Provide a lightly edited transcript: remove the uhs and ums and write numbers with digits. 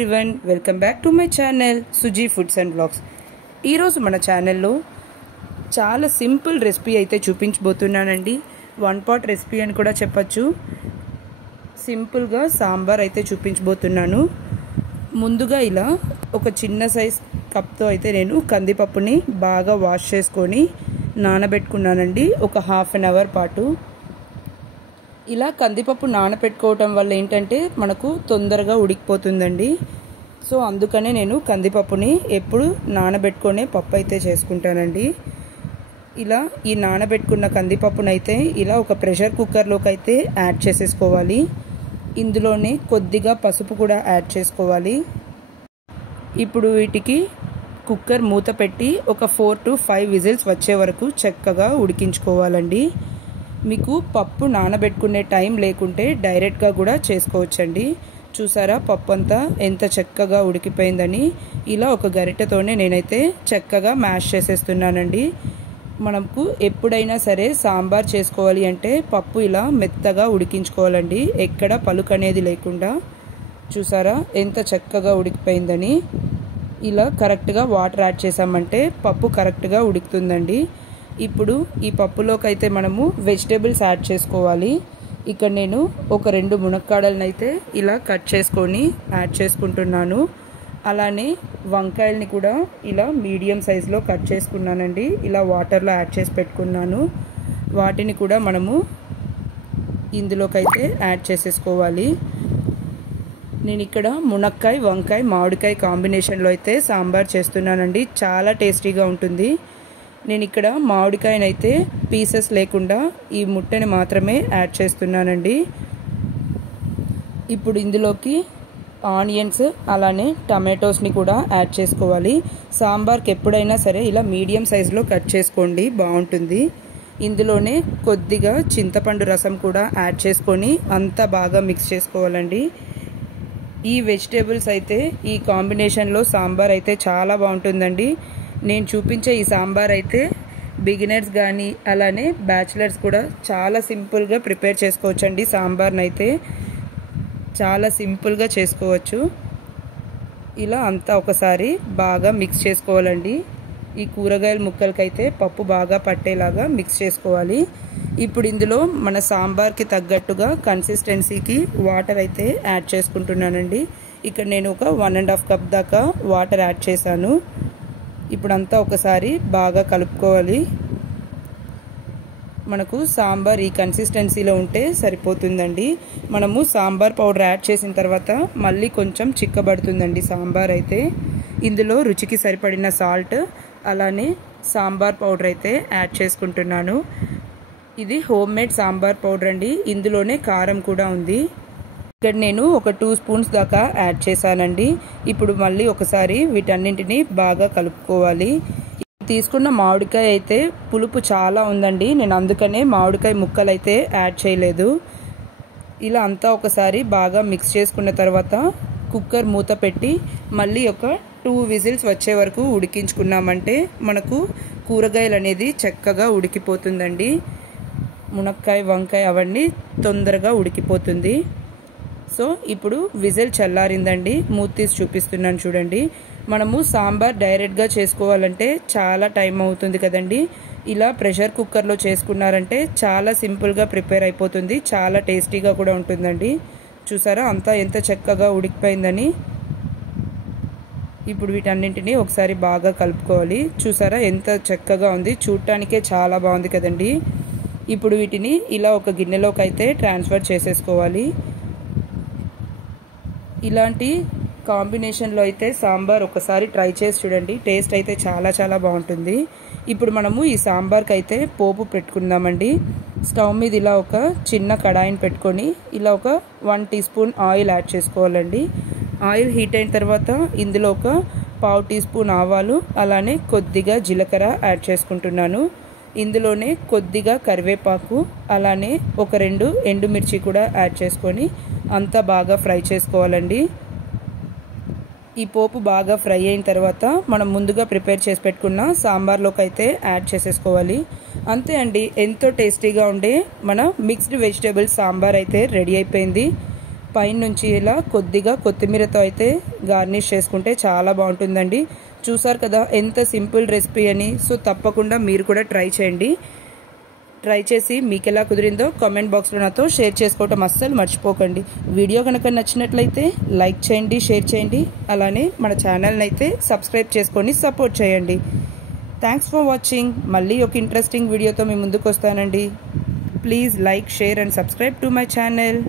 Everyone, welcome back to my channel Suji foods and vlogs. ఈరోజు మన ఛానల్లో చాలా సింపుల్ రెసిపీ అయితే చూపించబోతున్నానండి. వన్ పాట్ రెసిపీ అని కూడా చెప్పచ్చు. సింపుల్గా సాంబార్ అయితే చూపించబోతున్నాను. ముందుగా ఇలా ఒక చిన్న సైజ్ కప్తో అయితే నేను కందిపప్పుని బాగా వాష్ చేసుకొని నానబెట్టుకున్నానండి ఒక హాఫ్ అన్ అవర్ పాటు. ఇలా కందిపప్పు నానబెట్టుకోవటం వల్ల ఏంటంటే మనకు తొందరగా ఉడికిపోతుందండి. సో అందుకనే నేను కందిపప్పుని ఎప్పుడు నానబెట్టుకునే పప్పు అయితే చేసుకుంటానండి. ఇలా ఈ నానబెట్టుకున్న కందిపప్పునైతే ఇలా ఒక ప్రెషర్ కుక్కర్లోకి అయితే యాడ్ చేసేసుకోవాలి. ఇందులోనే కొద్దిగా పసుపు కూడా యాడ్ చేసుకోవాలి. ఇప్పుడు వీటికి కుక్కర్ మూత పెట్టి ఒక 4 to 5 విజిల్స్ వచ్చే వరకు చక్కగా ఉడికించుకోవాలండి. మీకు పప్పు నానబెట్టుకునే టైం లేకుంటే డైరెక్ట్గా కూడా చేసుకోవచ్చండి. చూసారా పప్పు అంతా ఎంత చక్కగా ఉడికిపోయిందని. ఇలా ఒక గరిటెతోనే నేనైతే చక్కగా మ్యాష్ చేసేస్తున్నానండి. మనకు ఎప్పుడైనా సరే సాంబార్ చేసుకోవాలి అంటే పప్పు ఇలా మెత్తగా ఉడికించుకోవాలండి, ఎక్కడ పలుకు అనేది లేకుండా. చూసారా ఎంత చక్కగా ఉడికిపోయిందని. ఇలా కరెక్ట్గా వాటర్ యాడ్ చేసామంటే పప్పు కరెక్ట్గా ఉడుకుతుందండి. ఇప్పుడు ఈ పప్పులోకి అయితే మనము వెజిటేబుల్స్ యాడ్ చేసుకోవాలి. ఇక్కడ నేను ఒక 2 మునక్కాడలను అయితే ఇలా కట్ చేసుకొని యాడ్ చేసుకుంటున్నాను. అలానే వంకాయల్ని కూడా ఇలా మీడియం సైజులో కట్ చేసుకున్నానండి. ఇలా వాటర్లో యాడ్ చేసి పెట్టుకున్నాను. వాటిని కూడా మనము ఇందులోకి అయితే యాడ్ చేసేసుకోవాలి. నేను ఇక్కడ మునక్కాయ, వంకాయ, మామిడికాయ కాంబినేషన్లో అయితే సాంబార్ చేస్తున్నానండి. చాలా టేస్టీగా ఉంటుంది. నేను ఇక్కడ మామిడికాయనైతే పీసెస్ లేకుండా ఈ ముట్టని మాత్రమే యాడ్ చేస్తున్నానండి. ఇప్పుడు ఇందులోకి ఆనియన్స్ అలానే టమాటోస్ని కూడా యాడ్ చేసుకోవాలి. సాంబార్కి ఎప్పుడైనా సరే ఇలా మీడియం సైజులో కట్ చేసుకోండి, బాగుంటుంది. ఇందులోనే కొద్దిగా చింతపండు రసం కూడా యాడ్ చేసుకొని అంతా బాగా మిక్స్ చేసుకోవాలండి. ఈ వెజిటేబుల్స్ అయితే ఈ కాంబినేషన్లో సాంబార్ అయితే చాలా బాగుంటుందండి. నేను చూపించే ఈ సాంబార్ అయితే బిగినర్స్ కానీ అలానే బ్యాచిలర్స్ కూడా చాలా సింపుల్గా ప్రిపేర్ చేసుకోవచ్చండి. సాంబార్ని అయితే చాలా సింపుల్గా చేసుకోవచ్చు. ఇలా అంతా ఒకసారి బాగా మిక్స్ చేసుకోవాలండి. ఈ కూరగాయల ముక్కలకైతే పప్పు బాగా పట్టేలాగా మిక్స్ చేసుకోవాలి. ఇప్పుడు ఇందులో మన సాంబార్కి తగ్గట్టుగా కన్సిస్టెన్సీకి వాటర్ అయితే యాడ్ చేసుకుంటున్నానండి. ఇక్కడ నేను ఒక 1.5 కప్ దాకా వాటర్ యాడ్ చేశాను. ఇప్పుడంతా ఒకసారి బాగా కలుపుకోవాలి. మనకు సాంబార్ ఈ కన్సిస్టెన్సీలో ఉంటే సరిపోతుందండి. మనము సాంబార్ పౌడర్ యాడ్ చేసిన తర్వాత మళ్ళీ కొంచెం చిక్కబడుతుందండి సాంబార్ అయితే. ఇందులో రుచికి సరిపడిన సాల్ట్ అలానే సాంబార్ పౌడర్ అయితే యాడ్ చేసుకుంటున్నాను. ఇది హోమ్ మేడ్ సాంబార్ పౌడర్ అండి. ఇందులోనే కారం కూడా ఉంది. ఇక్కడ నేను ఒక 2 స్పూన్స్ దాకా యాడ్ చేశానండి. ఇప్పుడు మళ్ళీ ఒకసారి వీటన్నింటినీ బాగా కలుపుకోవాలి. తీసుకున్న మామిడికాయ అయితే పులుపు చాలా ఉందండి. నేను అందుకనే మామిడికాయ ముక్కలు అయితే యాడ్ చేయలేదు. ఇలా అంతా ఒకసారి బాగా మిక్స్ చేసుకున్న తర్వాత కుక్కర్ మూత పెట్టి మళ్ళీ ఒక 2 విజిల్స్ వచ్చే వరకు ఉడికించుకున్నామంటే మనకు కూరగాయలు అనేది చక్కగా ఉడికిపోతుందండి. మునక్కాయ, వంకాయ అవన్నీ తొందరగా ఉడికిపోతుంది. సో ఇప్పుడు విజిల్ చల్లారిందండి. మూత తీసి చూపిస్తున్నాను చూడండి. మనము సాంబార్ డైరెక్ట్గా చేసుకోవాలంటే చాలా టైం అవుతుంది కదండి. ఇలా ప్రెషర్ కుక్కర్లో చేసుకున్నారంటే చాలా సింపుల్గా ప్రిపేర్ అయిపోతుంది. చాలా టేస్టీగా కూడా ఉంటుందండి. చూసారా అంతా ఎంత చక్కగా ఉడికిపోయిందని. ఇప్పుడు వీటన్నింటినీ ఒకసారి బాగా కలుపుకోవాలి. చూసారా ఎంత చక్కగా ఉంది, చూడటానికే చాలా బాగుంది కదండి. ఇప్పుడు వీటిని ఇలా ఒక గిన్నెలోకి అయితే ట్రాన్స్ఫర్ చేసేసుకోవాలి. ఇలాంటి కాంబినేషన్లో అయితే సాంబార్ ఒకసారి ట్రై చేసి చూడండి. టేస్ట్ అయితే చాలా చాలా బాగుంటుంది. ఇప్పుడు మనము ఈ సాంబార్కి అయితే పోపు పెట్టుకుందామండి. స్టవ్ మీద ఇలా ఒక చిన్న కడాయిని పెట్టుకొని ఇలా ఒక 1 టీ స్పూన్ ఆయిల్ యాడ్ చేసుకోవాలండి. ఆయిల్ హీట్ అయిన తర్వాత ఇందులో ఒక 1/2 టీ స్పూన్ ఆవాలు అలానే కొద్దిగా జీలకర్ర యాడ్ చేసుకుంటున్నాను. ఇందులోనే కొద్దిగా కరివేపాకు అలానే ఒక 2 ఎండుమిర్చి కూడా యాడ్ చేసుకొని అంతా బాగా ఫ్రై చేసుకోవాలండి. ఈ పోపు బాగా ఫ్రై అయిన తర్వాత మనం ముందుగా ప్రిపేర్ చేసి పెట్టుకున్న సాంబార్లోకి అయితే యాడ్ చేసేసుకోవాలి. అంతే అండి, ఎంతో టేస్టీగా ఉండే మన మిక్స్డ్ వెజిటేబుల్స్ సాంబార్ అయితే రెడీ అయిపోయింది. పైన నుంచి ఇలా కొద్దిగా కొత్తిమీరతో అయితే గార్నిష్ చేసుకుంటే చాలా బాగుంటుందండి. చూసారు కదా ఎంత సింపుల్ రెసిపీ అని. సో తప్పకుండా మీరు కూడా ట్రై చేయండి. ట్రై చేసి మీకు ఎలా కుదిరిందో కామెంట్ బాక్స్లో నాతో షేర్ చేసుకోవటం అస్సలు మర్చిపోకండి. వీడియో కనుక నచ్చినట్లయితే లైక్ చేయండి, షేర్ చేయండి. అలానే మన ఛానల్ని అయితే సబ్స్క్రైబ్ చేసుకొని సపోర్ట్ చేయండి. Thanks for watching. మళ్ళీ ఒక ఇంట్రెస్టింగ్ వీడియోతో మీ ముందుకు వస్తానండి. Please like, share and subscribe to my channel.